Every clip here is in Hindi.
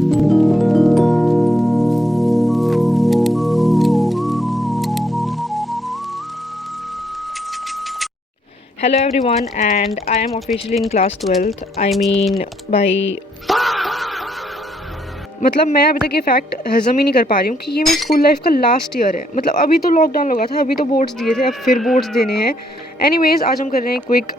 Hello everyone, and I am officially in class 12th. I mean, भाई मतलब मैं अभी तक ये फैक्ट हजम ही नहीं कर पा रही हूँ कि ये मेरी स्कूल लाइफ का लास्ट ईयर है। मतलब अभी तो लॉकडाउन लगा था, अभी तो बोर्ड्स दिए थे, अब फिर बोर्ड्स देने हैं। एनीवेज आज हम कर रहे हैं quick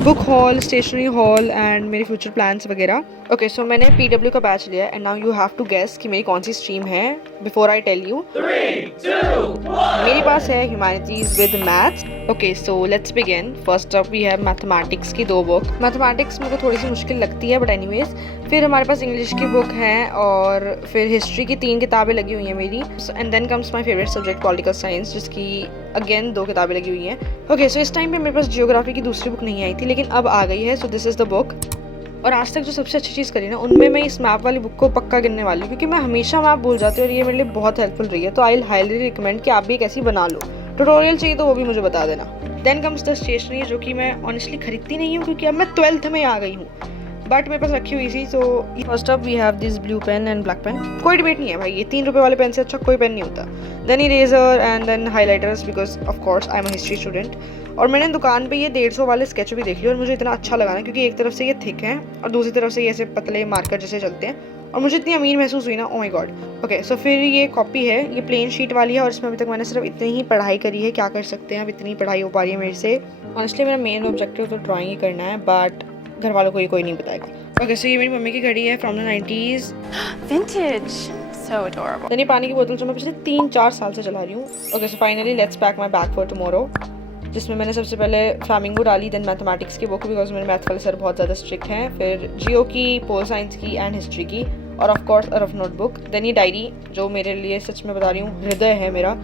book haul, stationery haul and मेरे फ्यूचर प्लान्स वगैरह। ओके, सो मैंने पीडब्ल्यू का बैच लिया and now you have to guess कि मेरी कौन सी स्ट्रीम है बिफोर आई टेल यू। मेरे पास है humanities with maths. Okay, so let's begin. First up we have mathematics की 2 बुक। मैथमेटिक्स मेरे को थोड़ी सी मुश्किल लगती है, बट एनीवेज। फिर हमारे पास इंग्लिश की बुक है और फिर हिस्ट्री की 3 किताबें लगी हुई हैं मेरी। And then comes my favourite subject political science, जिसकी अगेन 2 किताबें लगी हुई हैं। ओके, सो इस टाइम पे मेरे पास जियोग्राफी की दूसरी बुक नहीं आई थी, लेकिन अब आ गई है। So this is the book. और आज तक जो सबसे अच्छी चीज़ करी ना, उनमें मैं इस मैप वाली बुक को पक्का गिनने वाली हूँ, क्योंकि मैं हमेशा मैप भूल जाती हूँ और ये मेरे लिए बहुत हेल्पफुल रही है। तो आई हाईली रिकमेंड कि आप भी एक ऐसी बना लो। ट्यूटोरियल चाहिए तो वो भी मुझे बता देना। देन कम्स द स्टेशनरी, जो कि मैं ऑनेस्टली खरीदती नहीं हूँ क्योंकि अब मैं 12th में आ गई हूँ, बट मेरे पास रखी हुई थी। So first up we have this blue pen and black pen. कोई डिबेट नहीं है भाई, ये 3 रुपये वाले पेन से अच्छा कोई पेन नहीं होता। Then eraser and then highlighters, because of course I am a history student. और मैंने दुकान पे ये 150 वाले स्केच भी देख लिए और मुझे इतना अच्छा लगा ना, क्योंकि एक तरफ से ये थिक है और दूसरी तरफ से ये ऐसे पतले मार्कर जैसे चलते हैं, और मुझे इतनी अमीर महसूस हुई ना, ओ माय गॉड। ओके, सो फिर ये कॉपी है, ये प्लेन शीट वाली है और इसमें अभी तक मैंने सिर्फ इतनी ही पढ़ाई करी है। क्या कर सकते हैं, अब इतनी पढ़ाई हो पा रही है मेरे से। ऑनेस्टली मेरा मेन ऑब्जेक्टिव तो ड्राइंग ही करना है, बट घर वालों को ये कोई नहीं बताएगा। ओके, सो ये मेरी मम्मी की घड़ी है from the 90s। Vintage. So adorable. Then ये पानी की बोतल जो मैं पिछले 3-4 साल से चला रही हूँ। Okay, so finally let's pack my bag for tomorrow, जिसमें मैंने सबसे पहले फ्लामिंगो डाली, देन मैथमेटिक्स की बुक, बिकॉज मेरे मैथ वाले सर बहुत ज़्यादा स्ट्रिक्ट हैं, फिर जियो की, पोल साइंस की एंड हिस्ट्री की, और of course a rough notebook. Then ये डायरी, जो मेरे लिए सच में बता रही हूँ हृदय है मेरा।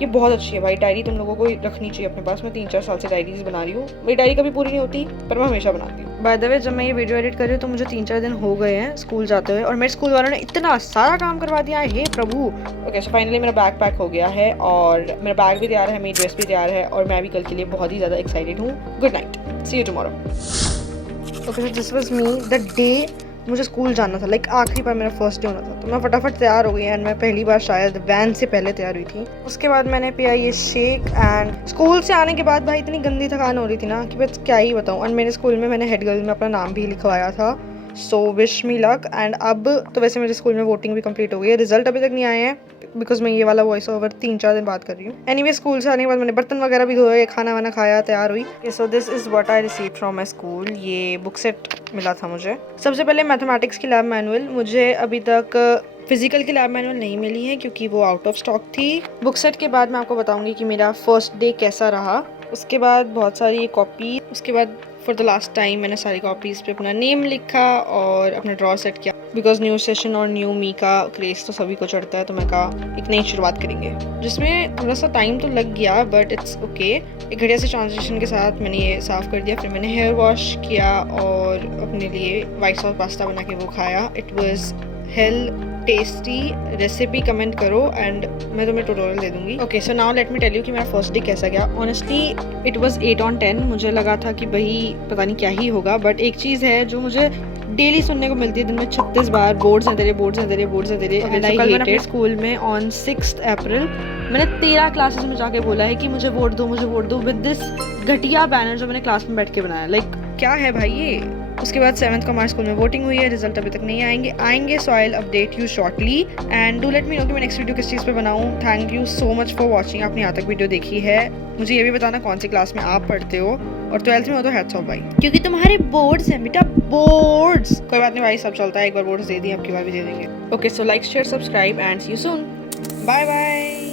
ये बहुत अच्छी है भाई डायरी, तुम लोगों को रखनी चाहिए अपने पास। मैं 3-4 साल से डायरीज बना रही हूँ। मेरी डायरी कभी पूरी नहीं होती, पर मैं हमेशा बनाती हूँ। बाय द वे, जब मैं ये वीडियो एडिट कर रही हूँ तो मुझे 3-4 दिन हो गए हैं स्कूल जाते हुए, और मेरे स्कूल वालों ने इतना सारा काम करवा दिया है, हे प्रभु। ओके, सो फाइनली मेरा बैग पैक हो गया है और मेरा बैग भी तैयार है, मेरी ड्रेस भी तैयार है, और मैं भी कल के लिए बहुत ही ज़्यादा एक्साइटेड हूँ। Good night, see you tomorrow. Okay, so this was me the day मुझे स्कूल जाना था, लाइक आखिरी बार मेरा फर्स्ट डे होना था। तो मैं फटाफट तैयार हो गई एंड मैं पहली बार शायद वैन से पहले तैयार हुई थी। उसके बाद मैंने पिया ये शेक, एंड स्कूल से आने के बाद भाई इतनी गंदी थकान हो रही थी ना कि बस क्या ही बताऊँ। और मेरे स्कूल में मैंने हेड गर्ल में अपना नाम भी लिखवाया था। So wish me luck. And अब तो वैसे मेरे स्कूल में वोटिंग भी कंप्लीट हो गई है, रिजल्ट अभी तक नहीं आए हैं, बिकॉज मैं ये वाला वॉइस ओवर 3-4 दिन बाद कर रही हूँ। एनीवे, स्कूल से आने के बाद मैंने बर्तन वगैरह भी धोए, खाना वाना खाया, तैयार हुई। So this is what I receive from my school. ये बुक सेट मिला था मुझे। सबसे पहले मैथमेटिक्स की लैब मैनुअल। मुझे अभी तक फिजिकल की लैब मैनुअल नहीं मिली है क्योंकि वो आउट ऑफ स्टॉक थी। बुक सेट के बाद मैं आपको बताऊंगी कि मेरा फर्स्ट डे कैसा रहा। उसके बाद बहुत सारी कॉपी। उसके बाद फॉर द लास्ट टाइम मैंने सारी कॉपीज़ पे अपना नेम लिखा और अपना ड्रॉ सेट किया, बिकॉज न्यू सेशन और न्यू मी का क्रेज तो सभी को चढ़ता है। तो मैं कहा एक नई शुरुआत करेंगे, जिसमें थोड़ा सा टाइम तो लग गया, बट इट्स ओके। एक घड़िया से ट्रांजिशन के साथ मैंने ये साफ़ कर दिया, फिर मैंने हेयर वॉश किया और अपने लिए वाइट सॉस पास्ता बना के वो खाया। It was hell tasty. Recipe comment करो एंड मैं तुम्हें ट्यूटोरियल दे दूंगी। Okay, so now let me tell you कि मेरा फर्स्ट डे कैसा गया। Honestly it was 8 on 10। मुझे लगा था कि भाई पता नहीं क्या ही होगा, बट एक चीज़ है जो मुझे डेली सुनने को मिलती है दिन में 36 बार, बोर्ड्स हैं तेरे, बोर्ड्स हैं तेरे, बोर्ड्स हैं तेरे। And I hate it. School में ऑन 6 अप्रैल मैंने 13 क्लासेस में जाके बोला है कि मुझे वोट दो, मुझे वोट दो, विद दिस घटिया बैनर जो मैंने क्लास में बैठ के बनाया। लाइक क्या है भाई ये। उसके बाद 7th को हमारे स्कूल में वोटिंग हुई है, रिजल्ट अभी तक नहीं आएंगे। So I will update you shortly and do let me know कि मैं नेक्स्ट वीडियो किस चीज़ पे बनाऊँ। Thank you so much for watching. आपने यहाँ तक वीडियो देखी है। मुझे ये भी बताना कौन सी क्लास में आप पढ़ते हो, और 12th में हो तो हैट्स ऑफ भाई, क्योंकि तुम्हारे बोर्ड्स हैं बेटा, बोर्ड्स। कोई बात नहीं भाई, सब चलता है। एक बार बोर्ड्स दे दिए, अब की बार भी दे देंगे। Okay, so like share subscribe and see you soon. Bye bye.